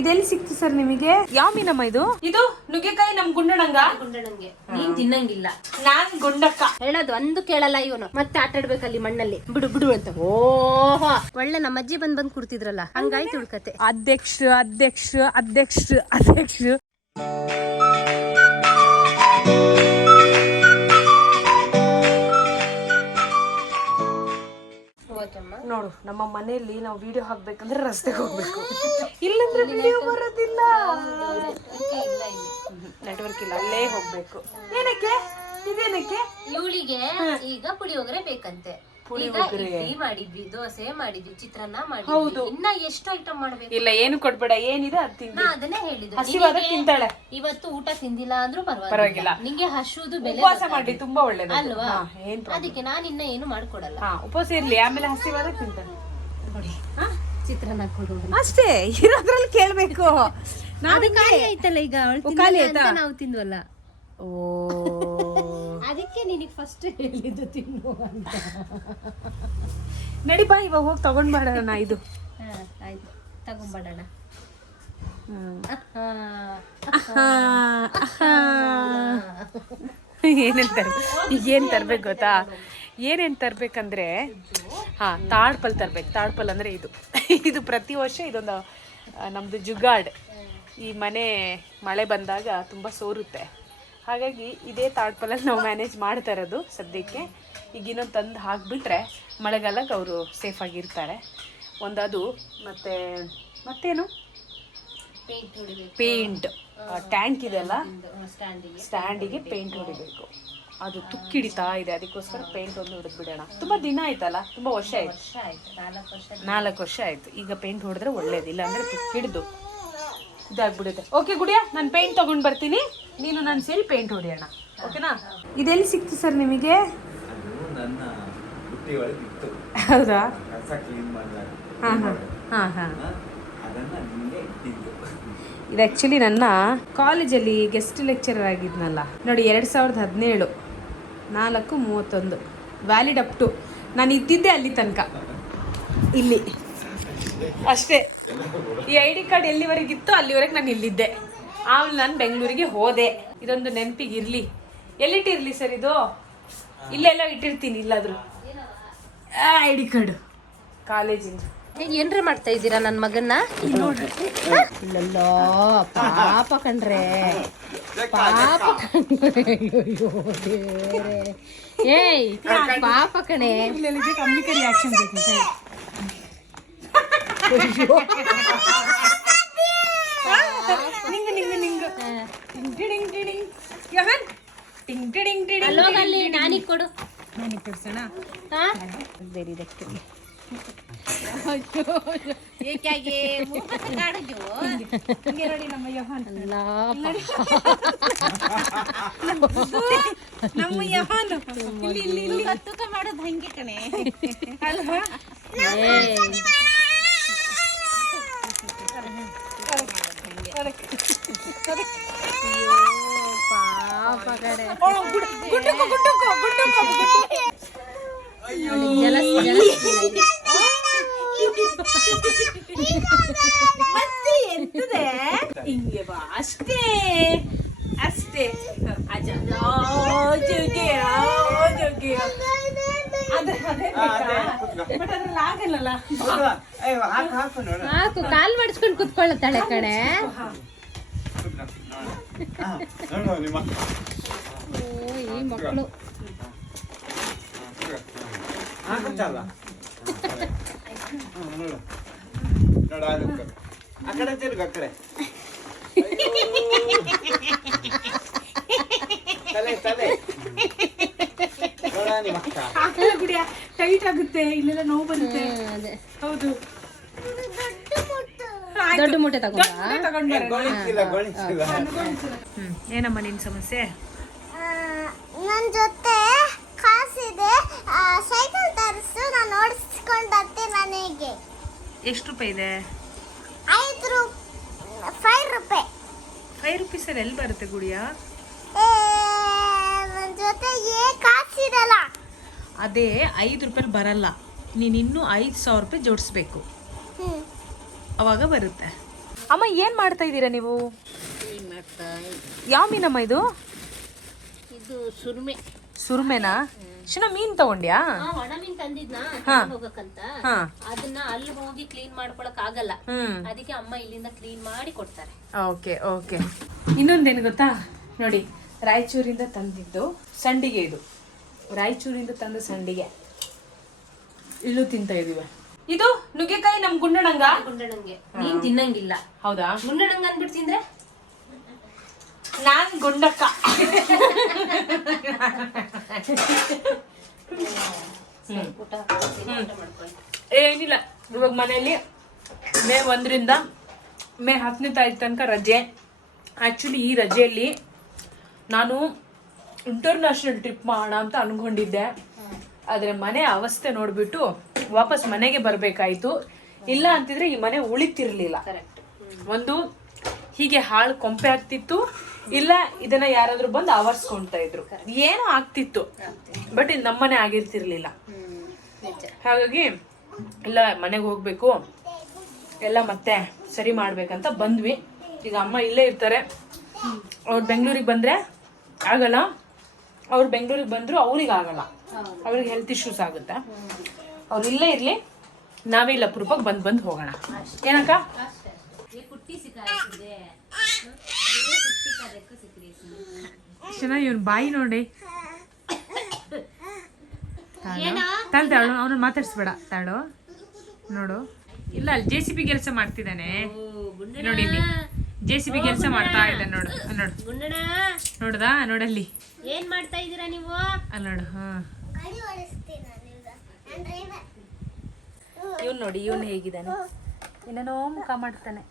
ಇದೆಲ್ಲಿ ಸಿಕ್ತು ಸರ್ ನಿಮಗೆ? ಯಾವ ಮೀನಮ್ಮ ಇದು? ಇದು ನುಗ್ಗೆಕಾಯಿ ನಮ್ ಗುಂಡಣಂಗೆ ನೀನ್ ತಿನ್ನಂಗಿಲ್ಲ. ನಾನ್ ಗುಂಡಕ್ಕ ಹೇಳೋದು ಅಂದು ಕೇಳಲ್ಲ ಇವನು. ಮತ್ತೆ ಆಟ ಆಡ್ಬೇಕಲ್ಲಿ ಮಣ್ಣಲ್ಲಿ. ಬಿಡು ಬಿಡು ಅಂತ. ಓಹೋ ಒಳ್ಳೆ ನಮ್ಮ ಅಜ್ಜಿ ಬಂದ್ ಕೂಡ್ತಿದ್ರಲ್ಲ, ಹಂಗಾಯ್ತು ಉಳ್ಕತೆ. ಅಧ್ಯಕ್ಷ ನೋಡು, ನಮ್ಮ ಮನೆಯಲ್ಲಿ ನಾವು ವಿಡಿಯೋ ಹಾಕ್ಬೇಕಂದ್ರೆ ರಸ್ತೆಗೆ ಹೋಗ್ಬೇಕು, ಇಲ್ಲಂದ್ರೆ ವಿಡಿಯೋ ಬರೋದಿಲ್ಲ. ನೆಟ್ವರ್ಕ್ ಇಲ್ಲ, ಅಲ್ಲೇ ಹೋಗ್ಬೇಕು. ಏನಕ್ಕೆ? ಇದೇನಕ್ಕೆ? ಇವಳಿಗೆ ಈಗ ಪುಳಿಯೋಗರೆ ಬೇಕಂತೆ. ಇಡ್ಲಿ ಮಾಡಿದ್ವಿ, ದೋಸೆ ಮಾಡಿದ್ವಿ, ಚಿತ್ರಾನ್ನ ಮಾಡಿದ್ವಿ. ಇನ್ನ ಎಷ್ಟು ಐಟಮ್ ಮಾಡ್ಬೇಕು? ಇಲ್ಲ, ಏನು ಕೊಡ್ಬೇಡ, ಏನಿದೆ ಅದು ತಿಂದು. ಅದನ್ನೇ ಹೇಳಿದ್ದು. ಹಸಿವಾದ ತಿಂತಾಳೆ. ಇವತ್ತು ಊಟ ತಿಂದಿಲ್ಲ ಅಂದ್ರೂ ಪರವಾಗಿಲ್ಲ. ನಿಂಗೆ ಹಸುದು ಬೆಲೆ ಉಪವಾಸ ಮಾಡಿ ತುಂಬಾ ಒಳ್ಳೇದು ಅಲ್ವಾ? ಅದಕ್ಕೆ ನಾನು ಇನ್ನ ಏನು ಮಾಡ್ಕೊಡಲ್ಲ. ಉಪವಾಸ ಇರ್ಲಿ, ಆಮೇಲೆ ಹಸಿವಾದ ತಿಂತಾಳೆ. ನೋಡಿ ಚಿತ್ರಾನ್ನ ಕೊಡು ಅಷ್ಟೇ, ಇರೋದ್ರಲ್ಲಿ ಕೇಳ್ಬೇಕು. ಅದು ಖಾಲಿ ಆಯ್ತಲ್ಲ ಈಗ, ನಾವು ತಿಂದ್ವಲ್ಲ. ಓ, ಅದಕ್ಕೆ ನಿನಗೆ ಫಸ್ಟ್ ಹೇಳಿದ್ದು ತಿನ್ನು ಅಂತ. ನಡಿ ಬಾ, ಇವಾಗ ಹೋಗಿ ತಗೊಂಡ್ ಮಾಡೋಣ. ಇದು ಆಯ್ತು, ತಗೊಂಡ್ಬರೋಣ. ಈಗ ಏನ್ ತರ್ಬೇಕು ಗೊತ್ತಾ? ಏನೇನ್ ತರ್ಬೇಕಂದ್ರೆ ತಾಡ್ಪಲ್ ತರ್ಬೇಕು. ತಾಡ್ಪಲ್ ಅಂದ್ರೆ ಇದು ಪ್ರತಿ ವರ್ಷ ಇದೊಂದು ನಮ್ದು ಜುಗಾಡ್. ಈ ಮನೆ ಮಳೆ ಬಂದಾಗ ತುಂಬಾ ಸೋರುತ್ತೆ, ಹಾಗಾಗಿ ಇದೇ ತಾಡ್ಪಲಲ್ಲಿ ನಾವು ಮ್ಯಾನೇಜ್ ಮಾಡ್ತಾ ಇರೋದು ಸದ್ಯಕ್ಕೆ. ಈಗ ಇನ್ನೊಂದು ತಂದು ಹಾಕ್ಬಿಟ್ರೆ ಮಳೆಗಾಲಕ್ಕೆ ಅವರು ಸೇಫಾಗಿರ್ತಾರೆ. ಒಂದದು, ಮತ್ತೇನು ಪೇಂಟ್ ಟ್ಯಾಂಕ್ ಇದೆಲ್ಲ, ಸ್ಟ್ಯಾಂಡಿಗೆ ಪೇಂಟ್ ಹೊಡಿಬೇಕು. ಅದು ತುಕ್ಕಿಡಿತಾ ಇದೆ, ಅದಕ್ಕೋಸ್ಕರ ಪೇಂಟ್ ಒಂದು ಹೊಡೆದು ಬಿಡೋಣ. ತುಂಬಾ ದಿನ ಆಯ್ತಲ್ಲ, ತುಂಬಾ ವರ್ಷ ಆಯ್ತು, 4 ವರ್ಷ ಆಯ್ತು. ಈಗ ಪೇಂಟ್ ಹೊಡೆದ್ರೆ ಒಳ್ಳೇದು, ಇಲ್ಲ ಅಂದ್ರೆ ತುಕ್ಕಿಡ್ದು ಇದಾಗ್ಬಿಡುತ್ತೆ. ಓಕೆ ಗುಡಿಯಾ, ನಾನು ಪೇಂಟ್ ತಗೊಂಡ್ ಬರ್ತೀನಿ, ನೀನು ನಾನು ಸೇರಿ ಪೇಂಟ್ ಹೊಡಿಯೋಣ, ಓಕೆನಾ? ಇದೆಲ್ಲಿ ಸಿಕ್ತು ಸರ್ ನಿಮಗೆ? ಹೌದಾ? ಇದು ಆ್ಯಕ್ಚುಲಿ ನನ್ನ ಕಾಲೇಜಲ್ಲಿ ಗೆಸ್ಟ್ ಲೆಕ್ಚರರ್ ಆಗಿದ್ನಲ್ಲ ನೋಡಿ, 2017 4/31 ವ್ಯಾಲಿಡ್ ಅಪ್ ಟು. ನಾನು ಇದ್ದಿದ್ದೆ ಅಲ್ಲಿ ತನಕ, ಇಲ್ಲಿ ಅಷ್ಟೇ. ಈ ID ಕಾರ್ಡ್ ಎಲ್ಲಿವರೆಗಿತ್ತು ಅಲ್ಲಿವರೆಗೆ ನಾನು ಇಲ್ಲಿದ್ದೆ. ಆಮೇಲೆ ನಾನು ಬೆಂಗಳೂರಿಗೆ ಹೋದೆ. ಇದೊಂದು ನೆನಪಿಗೆ ಇರಲಿ. ಎಲ್ಲಿಟ್ಟಿರಲಿ ಸರ್ ಇದು? ಇಲ್ಲೆಲ್ಲ ಇಟ್ಟಿರ್ತೀನಿ, ಇಲ್ಲಾದರೂ ID ಕಾರ್ಡು ಕಾಲೇಜಿಂದ. ಏನ್ರಿ ಮಾಡ್ತಾ ಇದ್ದೀರಾ ನನ್ನ ಮಗನ್ನ? ನೋಡ್ರಿ, ಇಲ್ಲಲ್ಲ ಪಾಪ ಕಣ್ರೆ, ಪಾಪ ಕಣ್ರೆ. ಏಯ್ ಪಾಪ ಕಣೆ. ಕಮ್ಯುನಿಕೇಟ್ ರಿಯಾಕ್ಷನ್ ಬೇಕು. ಅಲ್ಲೋಗಲ್ಲಿ ನಾನಿಗೆ ಕೊಡು. ನನಗೆ ಕೊಡ್ಸೋಣ. ಬೇರೆ ಇದಕ್ಕೆ ನೋಡಿ ನಮ್ಮ ಯಹಾನ್, ನಮ್ಮ ಯಹಾನ್ ಇಲ್ಲಿ ತೂಕ ಮಾಡೋದು ಹಂಗೆ ಕಣೆ ಅಲ್ವಾ? ಪಾಪ ಕಡೆ ಮತ್ತೆ ಎಂತದೆ ಹಿಂಗೆ ಬಾ, ಅಷ್ಟೇ ಅಷ್ಟೇ. ಹಾಕು, ಕಾಲ್ ಮಡಿಸ್ಕೊಂಡು ಕುತ್ಕೊಳ್ಳುತ್ತಾಳೆ ಕಣೆ. ಈ ಮಕ್ಕಳು ಟೈಟ್ ಆಗುತ್ತೆ, ಇಲ್ಲೆಲ್ಲ ನೋವು ಬರುತ್ತೆ. ಹೌದು, ದೊಡ್ಡ ಮೂಟೆ ಏನಮ್ಮ ನಿನ್ ಸಮಸ್ಯೆ? ನನ್ನ ಜೊತೆ ಕಾಸಿದೆ, ಸೈಕಲ್ ತರಿಸು, ನಾನು ಓಡಿಸ್ಕೊಂಡು ಬರ್ತೀನಿ ಮನೆಗೆ. ಎಷ್ಟು ರೂಪಾಯಿ ಇದೆ? 5 ರೂಪಾಯಿ. 5 ರೂಪೀಸಲ್ಲಿ ಎಲ್ಲಿ ಬರುತ್ತೆ ಗುಡಿಯಾ? ನನ್ನ ಜೊತೆ ಕಾಸಿರಲ್ಲ. ಅದೇ 5 ರೂಪಾಯಿ ಬರಲ್ಲ, ನೀನು ಇನ್ನೂ 5,000 ರೂಪಾಯಿ ಜೋಡಿಸ್ಬೇಕು, ಅವಾಗ ಬರುತ್ತೆ. ಅಮ್ಮ ಏನು ಮಾಡ್ತಾ ಇದ್ದೀರಾ ನೀವು? ಏನ್ ಮಾಡ್ತಾ ಯಾವ ಮೀನಮ್ಮ ಇದು? ಇದು ಸುರ್ಮೆ. ಸುರ್ಮೆನಾ? ಶಿನ ಮೀನ್ ತಗೊಂಡ್ಯಾ? ಒಣ ಮೀನ್ ತಂದಿದ್ನಾ ಹೋಗಕ್ಕಂತ, ಅದನ್ನ ಅಲ್ಲಿ ಹೋಗಿ ಕ್ಲೀನ್ ಮಾಡ್ಕೊಳಕ್ ಆಗಲ್ಲ, ಅದಕ್ಕೆ ಅಮ್ಮ ಇಲ್ಲಿಂದ ಕ್ಲೀನ್ ಮಾಡಿ ಕೊಡ್ತಾರೆ. Okay okay. ಇನ್ನೊಂದೇನು ಗೊತ್ತಾ ನೋಡಿ, ರಾಯಚೂರಿಂದ ತಂದಿದ್ದು ಸಂಡಿಗೆ. ಇದು ರಾಯಚೂರಿಂದ ತಂದ ಸಂಡಿಗೆ, ಇಲ್ಲೂ ತಿಂತ ಇದೀವಿ. ಇದು ನುಗ್ಗೆಕಾಯಿ ನಮ್ ಗುಂಡಣಂಗ. ಗುಂಡಣಂಗೆ ನೀನ್ ತಿನ್ನಂಗಿಲ್ಲ. ಹೌದಾ? ಗುಂಡಣಂಗ ಅನ್ಬಿಟ್ಟು ತಿಂದ್ರೆ ನಾನ್ ಗುಂಡಕ್ಕ. ಏನಿಲ್ಲ, ಇವಾಗ ಮನೆಯಲ್ಲಿ ಮೇ 1ರಿಂದ ಮೇ 10ನೇ ತಾರೀಕು ತನಕ ರಜೆ. ಆ್ಯಕ್ಚುಲಿ ಈ ರಜೆಯಲ್ಲಿ ನಾನು ಇಂಟರ್ನ್ಯಾಷನಲ್ ಟ್ರಿಪ್ ಮಾಡೋಣ ಅಂತ ಅನ್ಕೊಂಡಿದ್ದೆ. ಆದರೆ ಮನೆ ಅವಸ್ಥೆ ನೋಡಿಬಿಟ್ಟು ವಾಪಸ್ ಮನೆಗೆ ಬರಬೇಕಾಯ್ತು. ಇಲ್ಲ ಅಂತಿದ್ರೆ ಈ ಮನೆ ಉಳಿತಿರ್ಲಿಲ್ಲ. ಒಂದು ಹೀಗೆ ಹಾಳು ಕೊಂಪೆ ಆಗ್ತಿತ್ತು, ಇಲ್ಲ ಇದನ್ನ ಯಾರಾದ್ರೂ ಬಂದು ಆವರ್ಸ್ಕೊಂತ ಇದ್ರು, ಏನೋ ಆಗ್ತಿತ್ತು. ಬಟ್ ಇದು ನಮ್ಮನೆ ಆಗಿರ್ತಿರ್ಲಿಲ್ಲ. ಹಾಗಾಗಿ ಇಲ್ಲ ಮನೆಗೆ ಹೋಗ್ಬೇಕು, ಎಲ್ಲ ಮತ್ತೆ ಸರಿ ಮಾಡ್ಬೇಕಂತ ಬಂದ್ವಿ. ಈಗ ಅಮ್ಮ ಇಲ್ಲೇ ಇರ್ತಾರೆ. ಅವ್ರು ಬೆಂಗಳೂರಿಗೆ ಬಂದ್ರೆ ಆಗಲ್ಲ, ಅವ್ರು ಬೆಂಗಳೂರಿಗೆ ಬಂದ್ರು ಅವ್ರಿಗೆ ಆಗಲ್ಲ, ಅವ್ರಿಗೆ ಹೆಲ್ತ್ ಇಶ್ಯೂಸ್ ಆಗುತ್ತೆ. ಅವ್ರು ಇಲ್ಲೇ ಇರ್ಲಿ, ನಾವೇ ಇಲ್ಲ ಅಪರೂಪಕ್ಕೆ ಬಂದು ಹೋಗೋಣ. ಏನಕ್ಕ? ಚೆನ್ನಾಗಿ ಇವ್ನ ಬಾಯಿ ನೋಡಿ. ತಾಳು ಅವನು ಮಾತಾಡ್ಸ್ಬೇಡ, ತಾಳು ನೋಡು. ಇಲ್ಲ ಅಲ್ಲಿ JCB ಕೆಲಸ ಮಾಡ್ತಿದ್ದಾನೆ ನೋಡಿ, ಇಲ್ಲಿ JCB ಕೆಲಸ ಮಾಡ್ತಾ ಇದ್ದಾನೆ ನೋಡು. ನೋಡು ನೋಡ್ದಾ? ನೋಡಲ್ಲಿ ಏನ್ ಮಾಡ್ತಾ ಇದೀರಾ ನೀವು? ಅಲ್ಲಿ ನೋಡು. ಇವ್ನು ನೋಡಿ, ಇವನು ಹೇಗಿದ್ದಾನೆ, ಏನೇನೋ ಮುಖ ಮಾಡ್ತಾನೆ.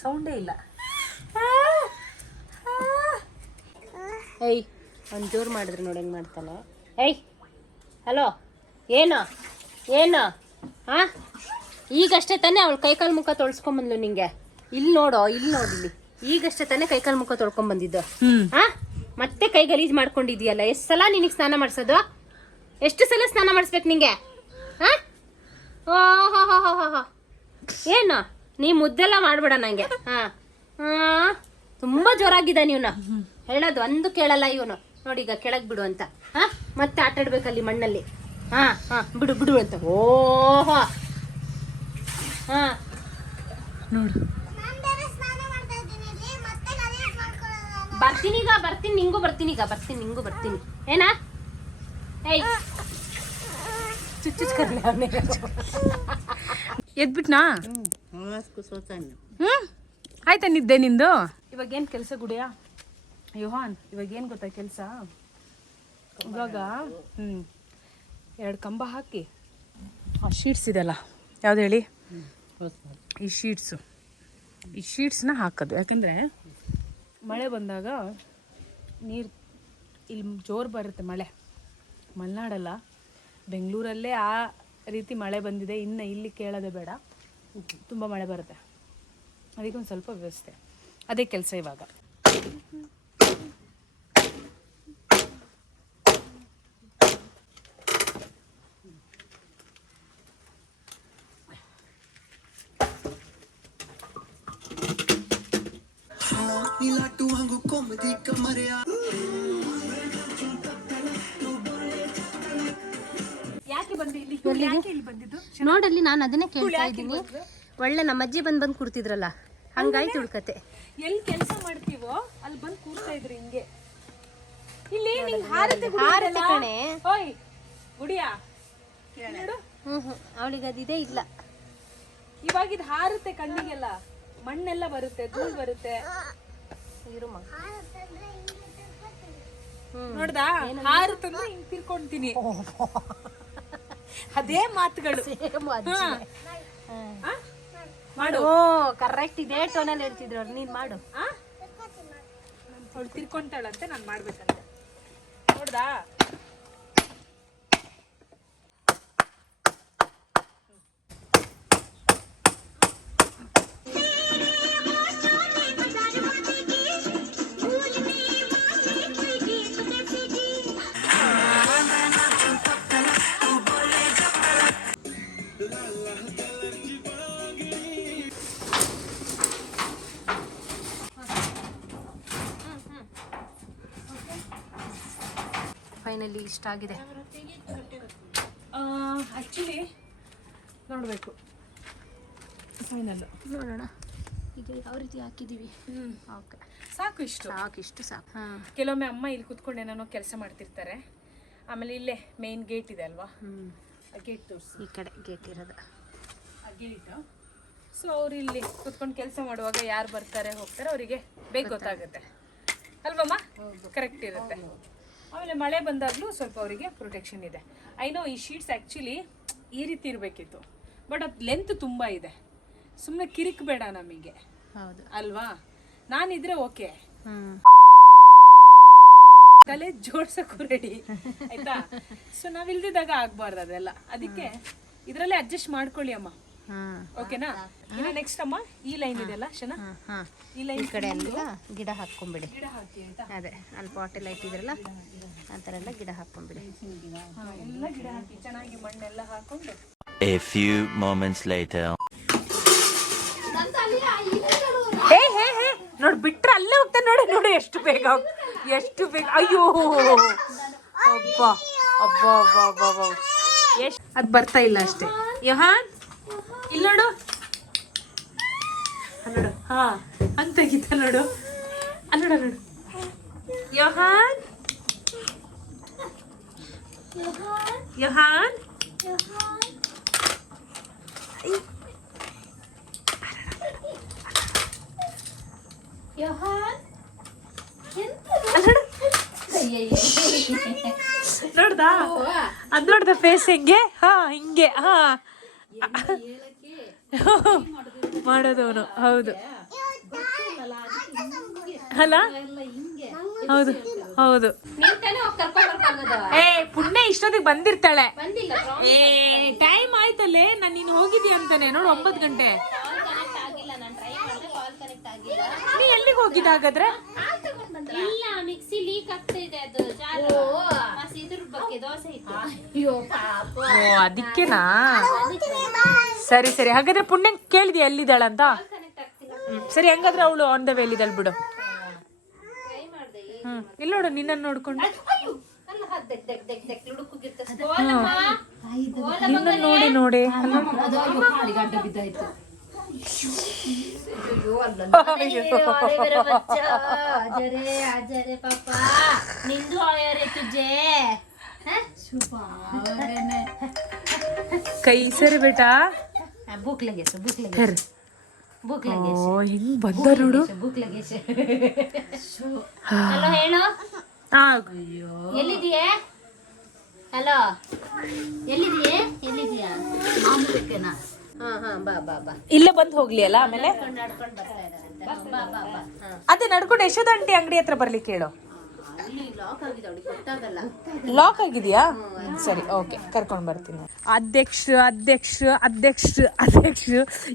ಸೌಂಡೇ ಇಲ್ಲ. ಏಯ್ ಒಂದು ಜೋರು ಮಾಡಿದ್ರೆ ನೋಡಿ ಹೆಂಗೆ ಮಾಡ್ತಾನೆ. ಏಯ್ ಹಲೋ, ಏನು ಏನು ಹಾ? ಈಗಷ್ಟೇ ತಾನೇ ಅವಳು ಕೈಕಾಲು ಮುಖ ತೊಳ್ಸ್ಕೊಂಬಂದ್ಲು ನಿಂಗೆ. ಇಲ್ಲಿ ನೋಡೋ, ಇಲ್ಲಿ ನೋಡಿಲ್ಲಿ, ಈಗಷ್ಟೇ ತಾನೇ ಕೈಕಾಲು ಮುಖ ತೊಳ್ಕೊಂಬಂದಿದ್ದು. ಹಾ, ಮತ್ತೆ ಕೈ ಗಲೀಜ್ ಮಾಡ್ಕೊಂಡಿದ್ಯಲ್ಲ. ಎಷ್ಟು ಸಲ ನಿನಗೆ ಸ್ನಾನ ಮಾಡಿಸೋದು? ಎಷ್ಟು ಸಲ ಸ್ನಾನ ಮಾಡಿಸ್ಬೇಕು ನಿಂಗೆ? ಹಾ, ಓಹೋ ಏನು ನೀ ಮುದ್ದೆಲ್ಲ ಮಾಡ್ಬೇಡ ನಂಗೆ. ಹಾ ತುಂಬಾ ಜೋರಾಗಿದ್ದಾನೆ ಇವನು, ಹೇಳೋದು ಒಂದು ಕೇಳಲ್ಲ ಇವನು. ನೋಡಿ ಈಗ ಕೆಳಗೆ ಬಿಡು ಅಂತ. ಹಾ, ಮತ್ತೆ ಆಟ ಆಡ್ಬೇಕಲ್ಲಿ ಮಣ್ಣಲ್ಲಿ. ಹಾ ಹಾ ಬಿಡು ಬಿಡು ಅಂತ. ಓಹೋ ಹಾ ನೋಡು, ಬರ್ತೀನಿ ಈಗ, ಬರ್ತೀನಿ ನಿಂಗೂ ಬರ್ತೀನಿ ಈಗ, ಬರ್ತೀನಿ ನಿಂಗೂ ಬರ್ತೀನಿ. ಏನಾ? ಏಯ್ ಚುಚ್ಚುಚ್ಕರ್ಲಿ ಅವನೇ. ಎದ್ಬಿಟ್ನಾ? ಆಯ್ತಾ ನಿದ್ದೆ ನಿಂದು? ಇವಾಗ ಏನು ಕೆಲಸ ಗುಡಿಯಾ ಯೋಹಾನ್? ಇವಾಗ ಏನು ಗೊತ್ತಾ ಕೆಲಸ? ಇವಾಗ 2 ಕಂಬ ಹಾಕಿ ಆ ಶೀಟ್ಸ್ ಇದೆಲ್ಲ, ಯಾವ್ದು ಹೇಳಿ, ಈ ಶೀಟ್ಸ್ನ ಹಾಕೋದು. ಯಾಕಂದರೆ ಮಳೆ ಬಂದಾಗ ನೀರು ಇಲ್ಲಿ ಜೋರು ಬರುತ್ತೆ. ಮಲೆನಾಡಲ್ಲ, ಬೆಂಗಳೂರಲ್ಲೇ ಆ ರೀತಿ ಮಳೆ ಬಂದಿದೆ. ಇನ್ನು ಇಲ್ಲಿ ಕೇಳೋದೇ ಬೇಡ, ತುಂಬ ಮಳೆ ಬರುತ್ತೆ. ಅದಕ್ಕೊಂದು ಸ್ವಲ್ಪ ವ್ಯವಸ್ಥೆ, ಅದೇ ಕೆಲಸ ಇವಾಗ. ನೋಡಲ್ಲಿ, ನಾನು ಅದನ್ನೇ ಕೇಳ್ತಾ ಇದ್ದೀನಿ. ಒಳ್ಳೆ ನಮ್ಮ ಅಜ್ಜಿ ಬಂದು ಕೂರ್ತಿದ್ರಲ್ಲ, ಹಂಗಾಯ್ತು ಉಳ್ಕತೆ. ಎಲ್ಲಿ ಕೆಲಸ ಮಾಡ್ತೀವೋ ಅಲ್ಲಿ ಬಂದು ಕೂರ್ತಾ ಇದ್ರಿ ಹಿಂಗೆ. ಇಲ್ಲಿ ಕಣೆ ಗುಡಿಯಾ, ಅವಳಿಗೆ ಅದಿದೆ ಇಲ್ಲ. ಇವಾಗ ಇದು ಹಾರುತ್ತೆ ಕಣ್ಣಿಗೆಲ್ಲ, ಮಣ್ಣೆಲ್ಲ ಬರುತ್ತೆ, ಧೂಳು ಬರುತ್ತೆ. ನೋಡ್ದಾ, ಹಾರುತ್ತಂದ್ರೆ ಹಿಂಗ್ ತಿರ್ಕೊಂತೀನಿ. ಅದೇ ಮಾತುಗಳು ಮಾಡು. ಓ ಕರೆಕ್ಟ್, ಇದೇ ಟೋನಲ್ಲಿ ಹೇಳ್ತಿದ್ರು ಅವ್ರು. ನೀನ್ ಮಾಡು. ಅವಳು ತಿರ್ಕೊಂತಾಳಂತೆ, ನಾನು ಮಾಡ್ಬೇಕಂತೆ. ನೋಡ್ದಾ? ಫೈನಲಿ ಇಷ್ಟ ಆಗಿದೆ. ಆ್ಯಕ್ಚುಲಿ ನೋಡಬೇಕು ಫೈನಲ್ ನೋಡೋಣ ಈಗ ಯಾವ ರೀತಿ ಹಾಕಿದ್ದೀವಿ. ಓಕೆ ಸಾಕು ಇಷ್ಟು ಇಷ್ಟು ಸಾಕು. ಹಾಂ, ಕೆಲವೊಮ್ಮೆ ಅಮ್ಮ ಇಲ್ಲಿ ಕೂತ್ಕೊಂಡು ಏನಾನೋ ಕೆಲಸ ಮಾಡ್ತಿರ್ತಾರೆ. ಆಮೇಲೆ ಇಲ್ಲೇ ಮೇನ್ ಗೇಟ್ ಇದೆ ಅಲ್ವಾ, ಆ ಗೇಟ್ ತೋರಿಸಿ, ಈ ಕಡೆ ಗೇಟ್ ಇರೋದು ಆ ಗೇಟ್. ಸೊ ಅವ್ರು ಇಲ್ಲಿ ಕೂತ್ಕೊಂಡು ಕೆಲಸ ಮಾಡುವಾಗ ಯಾರು ಬರ್ತಾರೆ ಹೋಗ್ತಾರೆ ಅವರಿಗೆ ಬೇಗ ಗೊತ್ತಾಗುತ್ತೆ ಅಲ್ವಮ್ಮ, ಕರೆಕ್ಟ್ ಇರುತ್ತೆ. ಆಮೇಲೆ ಮಳೆ ಬಂದಾಗಲೂ ಸ್ವಲ್ಪ ಅವರಿಗೆ ಪ್ರೊಟೆಕ್ಷನ್ ಇದೆ. ಐನೋ ಈ ಶೀಟ್ಸ್ ಆ್ಯಕ್ಚುಲಿ ಈ ರೀತಿ ಇರಬೇಕಿತ್ತು, ಬಟ್ ಅದು ಲೆಂತ್ ತುಂಬ ಇದೆ. ಸುಮ್ಮನೆ ಕಿರಿಕ್ ಬೇಡ ನಮಗೆ, ಹೌದು ಅಲ್ವಾ? ನಾನಿದ್ರೆ ಓಕೆ, ತಲೆ ಜೋಡ್ಸಕ್ಕೂ ರೆಡಿ ಆಯ್ತಾ. ಸೊ ನಾವಿಲ್ದಿದ್ದಾಗ ಆಗ್ಬಾರ್ದು ಅದೆಲ್ಲ, ಅದಕ್ಕೆ ಇದರಲ್ಲೇ ಅಡ್ಜಸ್ಟ್ ಮಾಡ್ಕೊಳ್ಳಿ ಅಮ್ಮ. ಓಕೆನಾ? ಇನ್ನು ನೆಕ್ಸ್ಟ್ ಅಮ್ಮ ಈ ಲೈನ್ ಇದೆಯಲ್ಲ ಶನ, ಈ ಲೈನ್ ಈ ಕಡೆ ಎಲ್ಲ ಗಿಡ ಹಾಕ್ಕೊಂಬಿಡಿ. ಗಿಡ ಹಾಕಿ ಆಯ್ತಾ. ಅದೇ ಅಲ್ಲಿ ಪಾಟೆಲ್ಲ ಇಟ್ಟಿದ್ರಲ್ಲ ಆ ಥರ ಎಲ್ಲ ಗಿಡ ಹಾಕ್ಕೊಂಬಿಡಿ. ಎಲ್ಲ ಗಿಡ ಹಾಕಿ ಚೆನ್ನಾಗಿ ಮಣ್ಣೆಲ್ಲ ಹಾಕೊಂಡು. A few moments later. ನೋಡಿ ಬಿಟ್ರೆ ಅಲ್ಲೇ ಹೋಗ್ತಾನೆ. ನೋಡಿ ನೋಡಿ ಎಷ್ಟು ಬೇಗ ಎಷ್ಟು ಬೇಗ. ಅಯ್ಯೋ ಅಬ್ಬ ಅಬ್ಬ ಅಬ್ಬ ಅಬ್ಬ ಅಬ್ಬ, ಎಷ್ಟು ಅದು ಬರ್ತಾ ಇಲ್ಲ ಅಷ್ಟೇ. ಯಹಾನ್ ಇಲ್ಲಿ ನೋಡು, ನೋಡು, ಹಾ ಹಂಗ್ ತೆಗಿತ ನೋಡು, ಅಲ್ಲಿ ನೋಡು ನೋಡು. ಯಹಾನ್ ಯಹಾನ್ ನೋಡ್ದಾ, ಅದ್ ನೋಡ್ದ ಫೇಸ್ ಹೆಂಗೆ, ಹಾ ಹಿಂಗೆ, ಹಾ ಮಾಡೋದವನು. ಹೌದು ಅಲ್ಲ, ಹೌದು ಹೌದು. ಏ ಪುಣ್ಯ ಇಷ್ಟೊತ್ತಿಗೆ ಬಂದಿರ್ತಾಳೆ. ಏ ಟೈಮ್ ಆಯ್ತಲ್ಲೇ, ನಾನು ನೀನು ಹೋಗಿದ್ಯಾ ಅಂತಾನೆ. ನೋಡು 9 ಗಂಟೆ. ನೀ ಎಲ್ಲಿಗೆ ಹೋಗಿದ್ದ ಹಾಗಾದ್ರೆ? ಇಲ್ಲ, ಮಿಕ್ಸಿ ಲೀಕ್ ಆಗ್ತಾ ಇದೆ, ಅದು ಇದ್ರ ಬಗ್ಗೆ ದೋಸೆ ಇತ್ತು. ಓ ಅದಕ್ಕೆನಾ? ಸರಿ ಸರಿ, ಹಾಗಾದ್ರೆ ಪುಣ್ಯ ಕೇಳಿದ್ಯಾ ಎಲ್ಲಿದ್ದಾಳಂತ? ಸರಿ, ಹಂಗಾದ್ರೆ ಅವಳು ಆನ್ ದ ವೇ ಇದ್ದಾಳೆ ಬಿಡು. ಇಲ್ಲಿ ನೋಡು, ನಿನ್ನನ್ನು ನೋಡ್ಕೊಂಡು ನಿನ್ನ ನೋಡಿ ನೋಡಿ ಕೈ ಸರಿ ಬೇಟಾ. ಭೂಕ್ ಲಗೆ ಹಿಂಗ್ ಬಂದ ನೋಡು. ಹಲೋ ಹೇಳು, ಎಲ್ಲಿದೀಯೇ? ಹಲೋ ಎಲ್ಲಿದೀಯಾ? ಬಾ ಬಾ ಬಾ, ಇಲ್ಲೇ ಬಂದು ಹೋಗ್ಲಿ ಅಲ್ಲ. ಆಮೇಲೆ ನಡ್ಕೊಂಡು ಬರ್ತಾ ಇದ್ದಾರಂತೆ. ಬಾ ಬಾ ಬಾ. ಅದೇ ನಡ್ಕೊಂಡು ಯಶೋಧ ಆಂಟಿ ಅಂಗಡಿ ಹತ್ರ ಬರ್ಲಿಕ್ಕೆ ಹೇಳು. ಅಲ್ಲಿ ಲಾಕ್ ಆಗಿದೆ, ಅವಳಿಗೆ ಗೊತ್ತಾಗಲ್ಲ. ಲಾಕ್ ಆಗಿದೆಯಾ? ಸರಿ, ಓಕೆ, ಕರ್ಕೊಂಡು ಬರ್ತೀನಿ. ಅಧ್ಯಕ್ಷ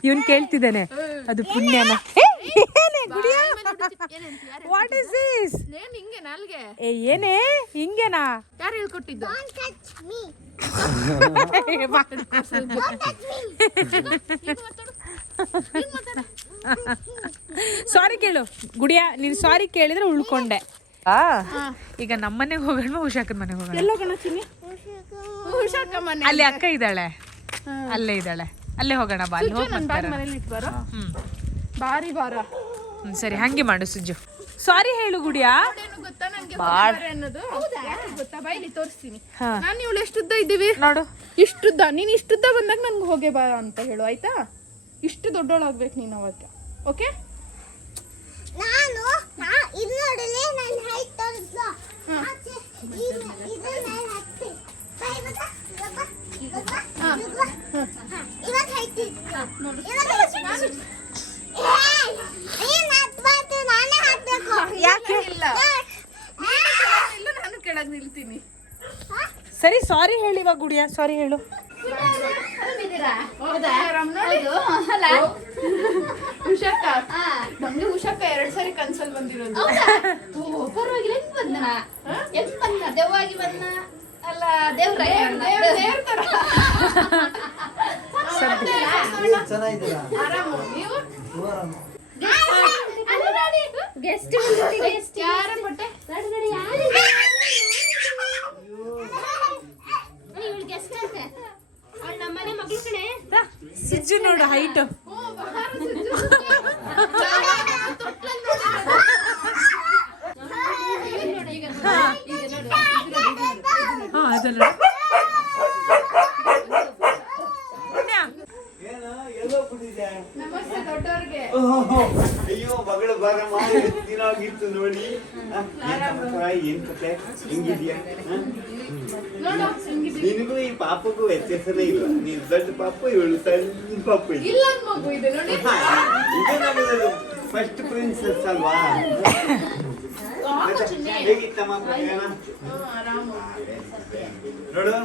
ಇವನ್ ಕೇಳ್ತಿದ್ದಾನೆ, ಅದು ಪುಣ್ಯನ. What is this? ಏನೇ ಹಿಂಗೇನಾ? ಯಾರು ಹೇಳ್ಕೊಟ್ಟಿದ್ದು? ಸಾರಿ ಕೇಳು ಗುಡಿಯಾ, ನೀನು ಸಾರಿ ಕೇಳಿದ್ರೆ ಉಳ್ಕೊಂಡೆ. ಈಗ ನಮ್ಮನೆಗೆ ಹೋಗೋಣ, ಉಷಾಕನ ಮನೆಗೆ ಹೋಗೋಣ. ಅಲ್ಲಿ ಅಕ್ಕ ಇದ್ದಾಳೆ, ಅಲ್ಲೇ ಇದ್ದಾಳೆ, ಅಲ್ಲೇ ಹೋಗೋಣ. ಬಾ, ಅಲ್ಲಿ ಬಾರಿ ಬಾರ. ಸರಿ, ಹಂಗೆ ಮಾಡು ಸುಜ್ಜು. ಸಾರಿ ಹೇಳು ಗುಡಿಯಾ. ಗೊತ್ತಾ ನಂಗೆ ಅನ್ನೋದು ಗೊತ್ತಾ? ಬೈಲಿ ತೋರಿಸ್ತೀನಿ. ನಾನು ಇವಳು ಎಷ್ಟುದ್ದ ಇದ್ದೀವಿ ನೋಡು, ಇಷ್ಟುದ್ದ. ನೀನ್ ಇಷ್ಟುದ್ದ ಬಂದಾಗ ನನ್ಗೆ ಹೋಗೇ ಬಾ ಅಂತ ಹೇಳು, ಆಯ್ತಾ? ಇಷ್ಟು ದೊಡ್ಡೋಳಾಗ್ಬೇಕು ನೀನು ಅವತ್ತು. ಓಕೆ? ನಾನು ಇದು ನೋಡಲಿ, ನನ್ನ ಹೈಟ್ ತೋರಿಸು. ಇದು ನನ್ನ ಹತ್ತಿ ಬೈ ಬಾ ಬಾ ಇವಾಗ ಹೈಟ್ ನಾನೇ ಹಾಕ್ಬೇಕು. ಯಾಕೆ? ಇಲ್ಲ, ನಾನು ಕೆಳಗೆ ನಿಲ್ತೀನಿ. ಸರಿ, ಸಾರಿ ಹೇಳಿ ಇವಾಗ ಗುಡಿಯಾ, ಸಾರಿ ಹೇಳು. ಉಷಕ್ಕ, ನಮ್ಗೆ ಉಷಕ್ಕ 2 ಸಾರಿ ಕನ್ಸಲ್ ಬಂದಿರೋದು. ಪರವಾಗಿಲ್ಲ, ಹೆಂಗ್ ಬಂದ? ದೆವ್ವಾಗಿ ಬಂದ ಅಲ್ಲ, ದೇವ್ರ ದೇವ್ರ ತರ. ಚೆನ್ನಾಗಿದ್ದೀರಾ? ಆರಾಮು ನೀವು? ಆರಾಮ. ಗೆಸ್ಟ್ ಗೆಸ್ಟ್ ಯಾರ ಬಟ್ಟೆ? ಇವಳು ಗೆಸ್ಟ್ ಅಂತೆ ಅವಳು ನಮ್ಮನೆ ಮಗಳು ಕಣೆ. ಸಿಜ್ಜು ನೋಡು ಹೈಟ್. ಅದಲ್ಲ ಏನು ಎಲ್ಲೋ ಬಿಟ್ಟಿದ್ಯಾ? ನಮಸ್ತೆ ದೊಡ್ಡವ್ರಿಗೆ. ಅಯ್ಯೋ ಮಗಳು ಬಾರಮ್ಮ, ದಿನಾಗಿತ್ತು ನೋಡಿ. ಏನ್ ಸಮಾಚಾರ, ಏನ್ ಕತೆ, ಹೆಂಗಿದ್ಯಾ? ನೋಡು ಹಿಂಗಿದೆ. ನಿನಗೂ ಈ ಪಾಪಗೂ ವ್ಯತ್ಯಾಸನೇ ಇಲ್ಲ. ನೀನ್ ದೊಡ್ಡ ಪಾಪು, ಇವಳು ಸಣ್ಣ ಪಾಪು. ಇಲ್ಲ ಮಗು ಇದೆ ನೋಡಿ. ಫಸ್ಟ್ ಪ್ರಿನ್ಸಸ್ ಅಲ್ವಾ? ಹೇಗಿತ್ತಮ್ಮ ಪ್ರಯಾಣ? ಆರಾಮು. ನೋಡು